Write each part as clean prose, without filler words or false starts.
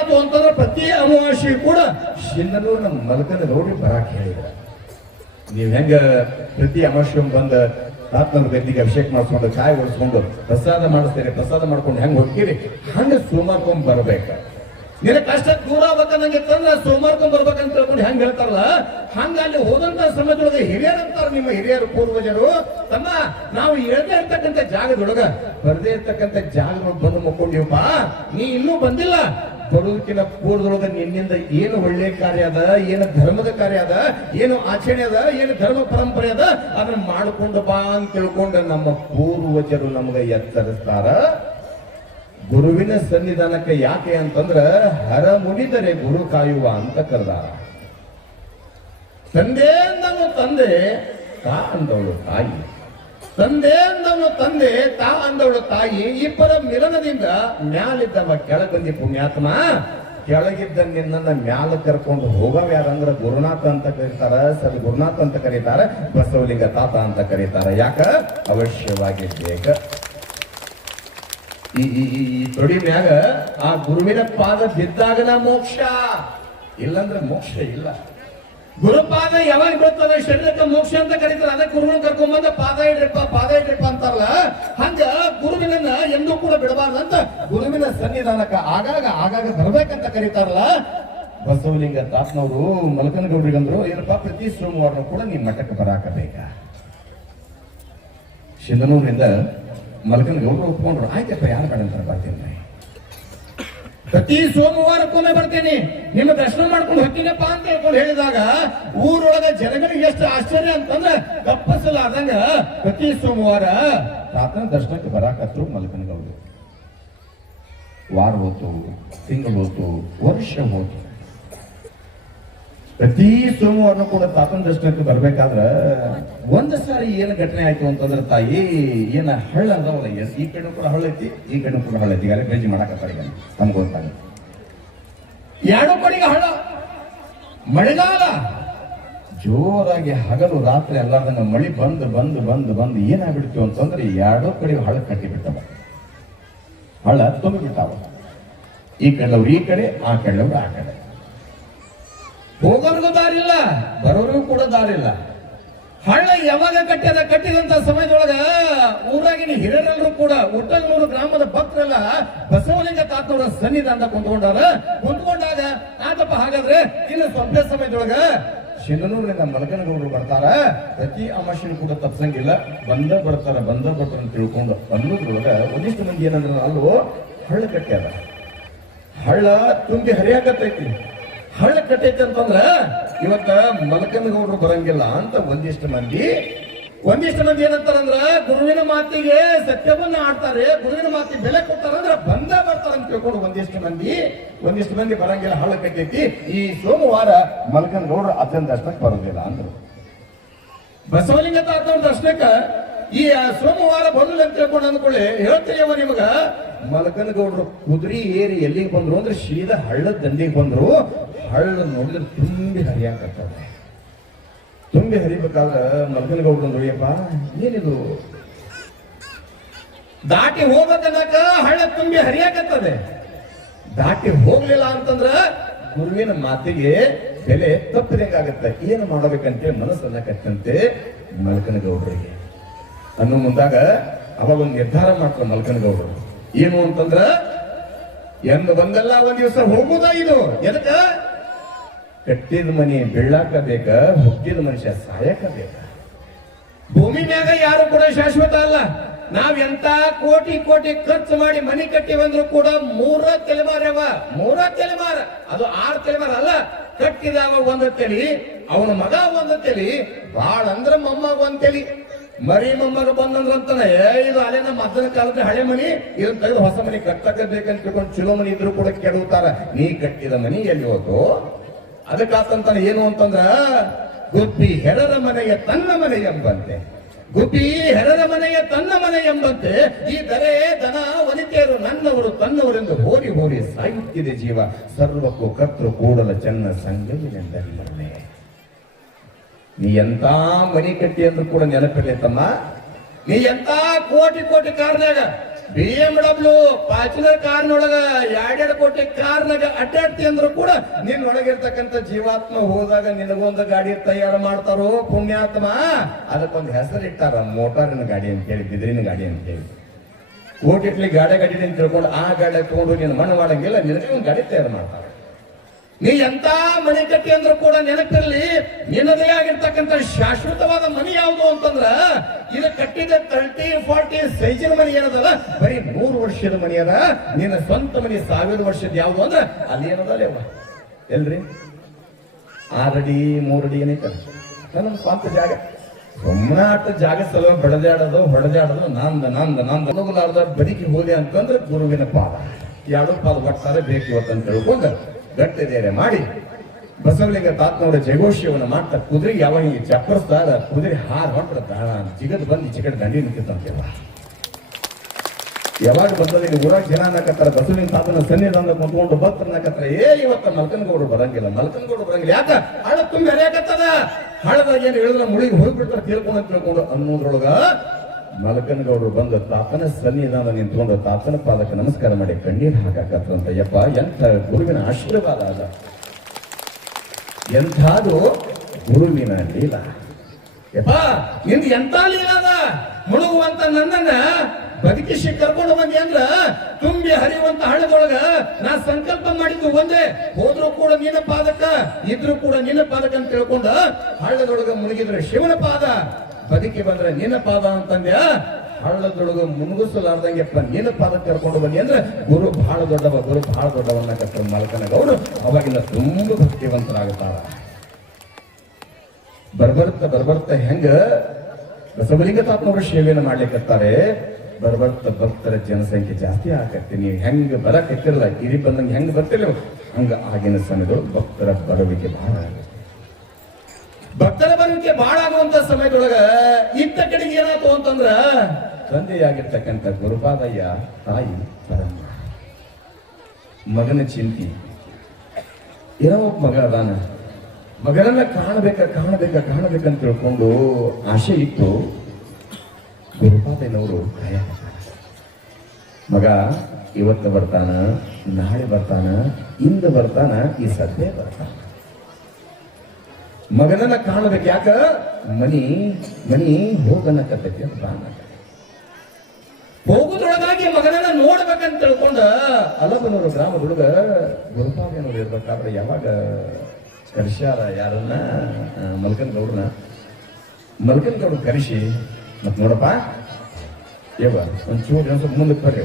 ಅಂತಂದ್ರೆ ಪ್ರತಿ ಅಮಾವಾಸ್ಯೆ ಕೂಡ ಶಿನ್ನನು ನಮ್ಮ ಮಲಕನ ನೋಡಿ ಬರಾಕ್ ಹೇಳಿದ್ರ. ನೀವ್ ಹೆಂಗ ಪ್ರತಿ ಅಮಾವಾಸ್ಯೆ ಬಂದ ತಾತನ ಗದ್ದಿಗೆ ಅಭಿಷೇಕ ಮಾಡಿಸ್ಕೊಂಡು ಕಾಯಿ ಓಡಿಸ್ಕೊಂಡು ಪ್ರಸಾದ ಮಾಡಿಸ್ತೀರಿ, ಪ್ರಸಾದ ಮಾಡ್ಕೊಂಡು ಹೆಂಗ್ ಹೋಗ್ತೀರಿ ಹಂಗ ಸೋಮಾರ್ಕೊಂಡ್ ಬರ್ಬೇಕ. ನಿನ್ನ ಕಷ್ಟ ದೂರ ಆಗ್ಬೇಕಂದ್ರೆ ಸೋಮಾರ್ಕೊಂಡ್ ಬರ್ಬೇಕಂತ ತಿಳ್ಕೊಂಡು ಹೆಂಗ್ ಹೇಳ್ತಾರಲ್ಲ ಹಂಗ ಅಲ್ಲಿ ಹೋದಂತ ಸಮಯದೊಳಗೆ ಹಿರಿಯರಂತಾರ ನಿಮ್ಮ ಹಿರಿಯರು ಪೂರ್ವಜರು, ತಮ್ಮ ನಾವು ಇಳದೇ ಇರ್ತಕ್ಕಂಥ ಜಾಗದೊಳಗ ಬರದೇ ಇರ್ತಕ್ಕಂಥ ಜಾಗದೊಳಗೆ ಬಂದು ಮುಕ್ಕೊಂಡಿವಪ್ಪ, ನೀ ಇನ್ನೂ ಬಂದಿಲ್ಲ, ಬರುವುದಕ್ಕಿಂತ ಪೂರ್ವದೊಳಗ ನಿನ್ನಿಂದ ಏನು ಒಳ್ಳೆ ಕಾರ್ಯ ಅದ, ಏನು ಧರ್ಮದ ಕಾರ್ಯ ಅದ, ಏನು ಆಚರಣೆ ಅದ, ಏನು ಧರ್ಮ ಪರಂಪರೆ ಅದ ಅದನ್ನ ಮಾಡಿಕೊಂಡು ಬಾ ಅಂತ ತಿಳ್ಕೊಂಡು ನಮ್ಮ ಪೂರ್ವಜರು ನಮಗೆ ಎತ್ತರಿಸ್ತಾರ. ಗುರುವಿನ ಸನ್ನಿಧಾನಕ್ಕೆ ಯಾಕೆ ಅಂತಂದ್ರ ಹರ ಮುನಿದರೆ ಗುರು ಕಾಯುವ ಅಂತ ಕರೆದಾರ. ತಂದೆ ಅಂದವನು ತಂದೆ, ತಾ ಅಂದವಳು ತಾಯಿ, ತಂದೆ ಅಂದವನು ತಂದೆ, ತಾ ಅಂದವಳು ತಾಯಿ, ಇಬ್ಬರ ಮಿಲನದಿಂದ ಮ್ಯಾಲಿದ್ದವ ಕೆಳಗಂದಿ ಪುಣ್ಯಾತ್ಮ, ಕೆಳಗಿದ್ದ ನಿನ್ನ ಮ್ಯಾಲ ಕರ್ಕೊಂಡು ಹೋಗವ ಯಾರಂದ್ರ ಗುರುನಾಥ ಅಂತ ಕರೀತಾರ, ಸರಿ ಗುರುನಾಥ ಅಂತ ಕರೀತಾರ, ಬಸವಲಿಂಗ ತಾತ ಅಂತ ಕರೀತಾರ. ಯಾಕ ಅವಶ್ಯವಾಗಿ ಬೇಕ ಈ ತೊಡಿ ಮ್ಯಾಗ ಆ ಗುರುವಿನ ಪಾದ ಬಿದ್ದಾಗನ ಮೋಕ್ಷ, ಇಲ್ಲಂದ್ರೆ ಮೋಕ್ಷ ಇಲ್ಲ. ಗುರುಪಾದ ಯಾವಾಗ ಬರ್ತದೆ ಶರೀರಕ್ಕೆ ಮೋಕ್ಷ ಅಂತ ಕರೀತಾರೆ. ಅದಕ್ಕೆ ಗುರುವಿನ ಕರ್ಕೊಂಡ್ಬಂದ ಪಾದ ಇಡ್ರಿಪ್ಪ ಅಂತಾರಲ್ಲ, ಹಂಗ ಗುರುವಿನನ್ನ ಎಂದೂ ಕೂಡ ಬಿಡಬಾರ್ದಂತ ಗುರುವಿನ ಸನ್ನಿಧಾನಕ್ಕ ಆಗಾಗ ಬರ್ಬೇಕಂತ ಕರೀತಾರಲ್ಲ. ಬಸವಲಿಂಗ ತಾತನವರು ಮಲಕನಗೌಡ್ರಿಗಂದ್ರು ಏನಪ್ಪಾ ಪ್ರತಿ ಸೋಮವಾರ ಕೂಡ ನಿಮ್ ಮಠಕ್ಕೆ ಬರಾಕಬೇಕ. ಶಿಂದನೂರಿನಿಂದ ಮಲಕನಗೌಡರು ಒಪ್ಕೊಂಡ್ರು, ಆಯ್ತಪ್ಪ ಯಾರು ಬೇಡ ಅಂತ ಬರ್ತೀನಿ, ಪ್ರತಿ ಸೋಮವಾರಕ್ಕೊಮ್ಮೆ ಬರ್ತೇನೆ, ನಿಮ್ಮ ದರ್ಶನ ಮಾಡ್ಕೊಂಡು ಹೋಗ್ತೀನಪ್ಪ ಅಂತ ಹೇಳ್ಕೊಂಡು ಹೇಳಿದಾಗ ಊರೊಳಗ ಜನಗಳಿಗೆ ಎಷ್ಟು ಆಶ್ಚರ್ಯ ಅಂತಂದ್ರೆ ತಪ್ಪಸಲಾದಂಗ ಪ್ರತಿ ಸೋಮವಾರ ತಾತನ ದರ್ಶನಕ್ಕೆ ಬರಾಕತ್ರು ಮಲಕನಗೌಡರು. ವಾರ ಹೋತು, ತಿಂಗಳು ಹೋತು, ವರ್ಷ ಹೋತು, ಪ್ರತಿ ಸೋಮವಾರ ಕೂಡ ತಾತನ ದರ್ಶನಕ್ಕೆ ಬರ್ಬೇಕಾದ್ರ ಒಂದ್ ಸಾರಿ ಏನ್ ಘಟನೆ ಆಯ್ತು ಅಂತಂದ್ರೆ ತಾಯಿ ಏನ ಹಳ್ಳ ಅದಾವಲ್ಲ, ಈ ಕಡೆ ಕೂಡ ಹಳ್ಳ ಐತಿ, ಈ ಕಡೆ ಕೂಡ ಹಳ್ಳ ಐತಿ, ಈಗ ಗಂಜಿ ಮಾಡಾಕತ್ತಾರ ನಮ್ಗೆ ಗೊತ್ತಾಗ ಎರಡು ಕಡೆಗೆ ಹಳ್ಳ, ಮಳೆಗಾಲ ಜೋರಾಗಿ ಹಗಲು ರಾತ್ರಿ ಎಲ್ಲಾರ್ದಂಗ ಮಳಿ ಬಂದು ಬಂದು ಬಂದು ಬಂದು ಏನಾಗ್ಬಿಡ್ತು ಅಂತಂದ್ರೆ ಎರಡೂ ಕಡೆ ಹಳ್ಳ ಕಟ್ಟಿ ಬಿಟ್ಟವ, ಹಳ್ಳ ತುಂಬಿ ಬಿಟ್ಟಾವ. ಈ ಕಡೆಯವ್ರು ಈ ಕಡೆ, ಆ ಕಡೆಯವ್ರು ಆ ಕಡೆ, ಹೋಗೋರಿಗೂ ದಾರಿಲ್ಲ, ಬರೋರಿಗೂ ಕೂಡ ದಾರಿಲ್ಲ. ಹಳ್ಳ ಯಾವಾಗ ಕಟ್ಟಿದಂತ ಸಮಯದೊಳಗ ಊರಾಗಿನ ಹಿರಿಯರೆಲ್ಲರೂ ಕೂಡ ಒಟ್ಟನೂರು ಗ್ರಾಮದ ಭಕ್ತರೆಲ್ಲ ಬಸವಲಿಂಗ ತಾತನವರ ಸನ್ನಿಧಾನ ಕುಂತ್ಕೊಂಡಾಗ ಆತಪ್ಪ ಹಾಗಾದ್ರೆ ಇನ್ನು ಸ್ವಲ್ಪ ಸಮಯದೊಳಗ ಶಿನ್ನನೂರಿನಿಂದ ಮಲಕನಗೌಡರು ಬರ್ತಾರ, ಪ್ರತಿ ಅಮಾವಾಸ್ಯೆನೂ ಕೂಡ ತಪ್ಸಂಗಿಲ್ಲ, ಬಂದ ಬರ್ತಾರ ಅಂತ ತಿಳ್ಕೊಂಡು ಅನ್ನೋದ್ರೊಳಗ ಒಂದಿಷ್ಟು ಮಂದಿ ಏನಂದ್ರ ಅಲ್ಲೂ ಹಳ್ಳ ಕಟ್ಟ್ಯಾರ, ಹಳ್ಳ ತುಂಬಿ ಹರಿಯಾಕತ್ತೈತಿ. ಹಳ್ಳ ಕಟ್ಟೈತಿ ಅಂತಂದ್ರ ಇವತ್ತ ಮಲಕನಗೌಡರು ಬರಂಗಿಲ್ಲ ಅಂತ ಒಂದಿಷ್ಟು ಮಂದಿ ಏನಂತಾರಂದ್ರ ಗುರುವಿನ ಮಾತಿಗೆ ಸತ್ಯವನ್ನ ಆಡ್ತಾರೆ, ಗುರುವಿನ ಮಾತಿಗೆ ಬೆಲೆ ಕೊಡ್ತಾರಂದ್ರ ಬರ್ತಾರ ಅಂತ ತಿಳ್ಕೊಂಡು ಒಂದಿಷ್ಟು ಮಂದಿ ಬರಂಗಿಲ್ಲ, ಹಳ್ಳ ಕಟ್ಟೈತಿ, ಈ ಸೋಮವಾರ ಮಲಕನಗೌಡರು ಅದನ್ನ ದರ್ಶನಕ್ಕೆ ಬರೋದಿಲ್ಲ ಅಂದ್ರು. ಬಸವಲಿಂಗ ತಾತನ ದರ್ಶನಕ್ಕ ಈ ಸೋಮವಾರ ಬರಲಿಲ್ಲ ಅಂತ ತಿಳ್ಕೊಂಡು ಅಂದ್ಕೊಳ್ಳಿ ಹೇಳ್ತೀಯವ ನಿಮಗ, ಮಲಕನಗೌಡರು ಕುದುರೆ ಏರಿ ಎಲ್ಲಿಗೆ ಬಂದ್ರು ಅಂದ್ರೆ ಸೀದಾ ಹಳ್ಳದ ದಂಡಿಗೆ ಬಂದ್ರು. ಹಳ್ಳ ನೋಡಿದ್ರೆ ತುಂಬಿ ಹರಿಯಾಕತ್ತವೆ. ತುಂಬಿ ಹರಿಬೇಕಾದ್ರೆ ಮಲಕನಗೌಡರು ನೋಡಿಯಪ್ಪ ಏನಿದು ದಾಟಿ ಹೋಗ್ಬೇಕನ್ನಕ ಹಳ್ಳ ತುಂಬಿ ಹರಿಯಾಕತ್ತದೆ, ದಾಟಿ ಹೋಗ್ಲಿಲ್ಲ ಅಂತಂದ್ರ ಗುರುವಿನ ಮಾತಿಗೆ ಬೆಲೆ ತಪ್ಪದಂಗಾಗತ್ತೆ, ಏನು ಮಾಡಬೇಕಂತೆ ಮನಸ್ಸನ್ನಕತ್ತಂತೆ ಮಲಕನಗೌಡರಿಗೆ ಅನ್ನೋ ಮುಂದಾಗ ಅವಾಗ ಒಂದು ನಿರ್ಧಾರ ಮಾಡ್ತಾರೆ ಮಲಕನಗೌಡರು. ಏನು ಅಂತಂದ್ರ ಎಂದು ಬಂದಲ್ಲ ಒಂದ್ ದಿವಸ ಹೋಗುದ, ಇದು ಎದಕ್ಕ ಕಟ್ಟಿದ ಮನಿ ಬೀಳಾಕ ಬೇಕ, ಹುಟ್ಟಿದ ಮನುಷ್ಯ ಸಾಯಕ ಬೇಕ. ಭೂಮಿ ಮ್ಯಾಗ ಯಾರು ಕೂಡ ಶಾಶ್ವತ ಅಲ್ಲ. ನಾವ್ ಎಂತ ಕೋಟಿ ಖರ್ಚು ಮಾಡಿ ಮನಿ ಕಟ್ಟಿವಂದ್ರು ಕೂಡ ಮೂರ ತಲೆಮಾರವ, ಅದು 6 ತಲೆಮಾರ ಅಲ್ಲ. ಕಟ್ಟಿದವ ಒಂದ್ ತಲಿ, ಅವನ ಮಗ ಒಂದ್ ತಲಿ, ಬಾಳ ಅಂದ್ರ ಮೊಮ್ಮಗ ಒಂದ್ ತಲಿ, ಮರಿ ಮೊಮ್ಮಗ ಬಂದಂದ್ರ ಅಂತಾನೆ ಇದು ಅಲ್ಲೇನ ಮದ್ದನ ಕಾಲದ ಹಳೆ ಮನಿ, ಇದನ್ನ ತೆಗೆದು ಹೊಸ ಮನಿ ಕಟ್ಟಬೇಕಂತ ತಿಳ್ಕೊಂಡು ಚಲೋ ಮನಿ ಇದ್ರು ಕೂಡ ಕೆಡುತ್ತಾರ. ನೀ ಕಟ್ಟಿದ ಮನಿ ಎಲ್ಲಿ ಹೋತು? ಅದಕ್ಕಾತಂತಾನೆ ಏನು ಅಂತಂದ್ರ ಗುಬ್ಬಿ ಹೆರರ ಮನೆಯ ತನ್ನ ಮನೆ ಎಂಬಂತೆ, ಗುಬ್ಬಿ ಹೆರರ ಮನೆಯ ತನ್ನ ಮನೆ ಎಂಬಂತೆ ಈ ದರೆ ದನ ವನಿತೆಯರು ನನ್ನವರು ತನ್ನವರೆಂದು ಹೋರಿ ಸಾಯುತ್ತಿದೆ ಜೀವ, ಸರ್ವಕ್ಕೂ ಕರ್ತೃ ಕೂಡಲ ಚೆನ್ನ ಸಂಗಮಿನೆಂದರಿಲ್ಲವೇ. ನೀ ಎಂತ ಮನಿ ಕಟ್ಟಿ ಅಂದ್ರೂ ಕೂಡ ನೆನಪಿಲ್ಲ ತಮ್ಮ, ನೀ ಎಂತ ಕೋಟಿ ಕಾರ್ನಾಗ BMW ಫಾರ್ಚುನರ್ ಕಾರ್ನೊಳಗ 2 ಕೋಟಿ ಕಾರ್ನಾಗ ಅಡ್ಡಾಡ್ತಿ ಅಂದ್ರು ಕೂಡ ನಿನ್ ಒಳಗಿರ್ತಕ್ಕಂಥ ಜೀವಾತ್ಮ ಹೋದಾಗ ನಿನಗೊಂದು ಗಾಡಿ ತಯಾರು ಮಾಡ್ತಾರೋ ಪುಣ್ಯಾತ್ಮ, ಅದಕ್ಕೊಂದು ಹೆಸರಿಟ್ಟಾರ ಮೋಟಾರಿನ ಗಾಡಿ ಅಂತ ಹೇಳಿ, ಬಿದಿರಿನ ಗಾಡಿ ಅಂತ ಹೇಳಿ. ಕೋಟಿಟ್ಲಿ ಗಾಡಿ ಅಂತ ತಿಳ್ಕೊಂಡು ಆ ಗಾಡಿ ತಗೊಂಡು ನೀನು ಮಣ್ಣು ಮಾಡಂಗಿಲ್ಲ, ನಿನಗೆ ಒಂದು ಗಾಡಿ ತಯಾರು ಮಾಡ್ತಾರೆ. ನೀ ಎಂತ ಮನೆ ಕಟ್ಟಿ ಅಂದ್ರೂ ಕೂಡ ನೆನಪಿರಲಿ, ನಿನ್ನದೇ ಆಗಿರ್ತಕ್ಕಂಥ ಶಾಶ್ವತವಾದ ಮನೆ ಯಾವುದು ಅಂತಂದ್ರ ಇದು ಕಟ್ಟಿದ 30-40 ಸೈಜಿನ ಮನೆ ಏನದಲ್ಲ, ಬರೀ 100 ವರ್ಷದ ಮನೆ ಅದ. ನಿನ್ನ ಸ್ವಂತ ಮನೆ 1000 ವರ್ಷದ ಯಾವುದು ಅಂದ್ರ ಅಲ್ಲಿ ಏನದಲ್ಲ ಅವ ಎಲ್ರಿ 6 ಅಡಿ 3 ಅಡಿ ಏನೈತಲ್ಲ ನನ್ನ ಸ್ವಂತ ಜಾಗ. ಸುಮ್ಮನೆ ಆಟ ಜಾಗ ಸಲ ಹೊಡೆದಾಡೋದು ನಂದ ಬದುಕಿ ಹೋದೆ ಅಂತಂದ್ರೆ ಗುರುವಿನ ಪಾದ, 2 ಪಾದ ಒಟ್ಟಾರೆ ಬೇಕು ಇವತ್ತಂತ ತಿಳ್ಕೊಂಡು ಗಟ್ಟಿ ಧೈರ್ಯ ಮಾಡಿ ಬಸವಲಿಂಗ ತಾತ್ನವರ ಜಯಘೋಷಿಯವನ್ನ ಮಾಡ್ತಾ ಕುದುರೆಗೆ ಯಾವಾಗ ಹಿಂಗೆ ಚಪ್ಪರಿಸ್ತಾರ, ಕುದುರೆ ಹಾರ ಹೊಂಟ್ರ ಜಿಗದ್ ಬಂದು ಈ ಚಿಕಟ್ ದಂಡಿ ನಿಂತಿತ್ತಂತೆಲ್ಲ. ಯಾವಾಗ ಬಂದಲ್ಲಿ ಊರಾಗ ಜನ ಅನ್ನಕತ್ತಾರ, ಬಸವಲಿಂಗ ತಾತನ ಸನ್ನಿಧಾನ ಕುಂತ್ಕೊಂಡು ಭಕ್ತರ ಅನ್ನಕತ್ತಾರ, ಇವತ್ತ ಮಲ್ಕನಗೌಡರು ಬರಂಗಿಲ್ಲ. ಯಾಕ ಹಣ ತುಂಬಿ ಹರಿಯಾಕತ್ತದ, ಹಣದಾಗ ಏನು ಹೇಳಿದ್ರೆ ಮುಳಿಗೆ ಹೋಗ್ಬಿಡ್ತಾರೆ ತಿಳ್ಕೊಂಡು ಅನ್ನೋದ್ರೊಳಗ ಮಲ್ಕನಗೌಡರು ಬಂದು ತಾತನ ಸನ್ನಿಧಾನ ನಿಂತ್ಕೊಂಡು ತಾತನ ಪಾದಕ್ಕೆ ನಮಸ್ಕಾರ ಮಾಡಿ ಕಣ್ಣೀರು ಹಾಕಾಕತ್ರಂತ. ಯಪ್ಪ ಎಂಥ ಗುರುವಿನ ಆಶೀರ್ವಾದ ಅದ, ಎಂಥದು ಗುರುವಿನ ಲೀಲ. ಯಪ್ಪ ನಿಂದು ಎಂಥ ಲೀಲಾದ, ಮುಳುಗುವಂತ ನನ್ನನ್ನ ಬದುಕಿಸಿ ಕರ್ಕೊಂಡು ಬಂದಿ ಅಂದ್ರ ತುಂಬಿ ಹರಿಯುವಂತ ಹಳ್ಳದೊಳಗ ನಾ ಸಂಕಲ್ಪ ಮಾಡಿದ್ದು ಒಂದೇ, ಹೋದ್ರು ಕೂಡ ನಿನ್ನ ಪಾದಕ್ಕ ಇದ್ರು ಕೂಡ ನಿನ್ನ ಪಾದಕ್ಕ ಅಂತ ತಿಳ್ಕೊಂಡ ಹಳ್ಳದೊಳಗ ಮುಳುಗಿದ್ರೆ ಶಿವನ ಪಾದ, ಬದುಕಿ ಬಂದ್ರೆ ನಿನ್ನ ಪಾದ ಅಂತಂದ್ಯ. ಹಳ್ಳದೊಳಗ ಮುನುಗಿಸಲಾರ್ದಂಗೆಪ್ಪ ನಿನ್ನ ಪಾದಕ್ಕೆ ಕರ್ಕೊಂಡು ಬನ್ನಿ ಅಂದ್ರೆ ಗುರು ಬಹಳ ದೊಡ್ಡವನ್ನ ಕರ್ಕೊಂಡು ಮಲ್ಕನಗೌಡರು ಅವಾಗಿಂದ ತುಂಬ ಭಕ್ತಿವಂತರಾಗುತ್ತಾರ. ಬರ್ಬರ್ತ ಹೆಂಗ ಬಸವಲಿಂಗ ತಾತನವರು ಸೇವೆಯನ್ನು ಮಾಡ್ಲಿಕ್ಕತ್ತಾರೆ, ಬರ್ಬರ್ತ ಭಕ್ತರ ಜನಸಂಖ್ಯೆ ಜಾಸ್ತಿ ಆಗತ್ತೆ. ನೀವು ಹೆಂಗ ಬರಕತ್ತಿರಲ್ಲ, ಗಿರಿ ಬಂದಂಗೆ ಹೆಂಗ್ ಬರ್ತಿಲ್ಲ ಹಂಗ ಆಗಿನ ಸಮಯದೊಳಗೆ ಭಕ್ತರ ಬರುವಿಕೆ ಬಹಳ ಆಗುತ್ತೆ. ಭಕ್ತರ ಬರುವಿಕೆ ಬಹಳ ಆಗುವಂತ ಸಮಯದೊಳಗ ಇತ್ತ ಕಡೆಗೆ ಏನಾಯ್ತು ಅಂತಂದ್ರ ತಂದೆಯಾಗಿರ್ತಕ್ಕಂಥ ಗುರುಪಾದಯ್ಯ ತಾಯಿ ಪರಮ್ಮ ಮಗನ ಚಿಂತಿ, ಏನೋ ಮಗ ಅದಾನ, ಮಗನನ್ನ ಕಾಣಬೇಕಂತ ತಿಳ್ಕೊಂಡು ಆಸೆ ಇತ್ತು. ಗುರುಪಾದಯ್ಯನವರು ಮಗ ಇವತ್ತು ಬರ್ತಾನ, ನಾಳೆ ಬರ್ತಾನ, ಇಂದು ಬರ್ತಾನ, ಈ ಸದ್ಯ ಬರ್ತಾನ. ಮಗನನ್ನ ಕಾಣಬೇಕು, ಯಾಕ ಮನಿ ಹೋಗನಕತ್ತೈತಿ ಅಂತ ಹೋಗುದ್ರೊಳಗಾಗಿ ಮಗನನ್ನ ನೋಡ್ಬೇಕಂತ ತಿಳ್ಕೊಂಡ ಅಲ್ಲಬನೂರು ಗ್ರಾಮದೊಳಗ ಗುರುಪಾದಯ್ಯನವರು ಇರ್ಬೇಕಾದ್ರೆ ಯಾವಾಗ ಕರೆಸ್ಯಾರ ಯಾರನ್ನ, ಮಲ್ಕನಗೌಡ್ರು ಕರೆಸಿ ಮತ್ ನೋಡಪ್ಪ ಯವ ಒಂಚೂರು ಸ್ವಲ್ಪ ಮುಂದಕ್ಕೆ ಬರ್ರಿ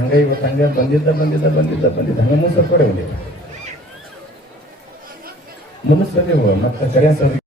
ಹಂಗ ಇವತ್ತು ಹಂಗ ಬಂದಿದ್ದ ಹಂಗ ಮುಂದೆ ಬರ್ರಿ ಒಂದಿಲ್ಲ ಮುನ್ನಿಸ್ತದೆ ಮತ್ತೆ ಕರೆಯ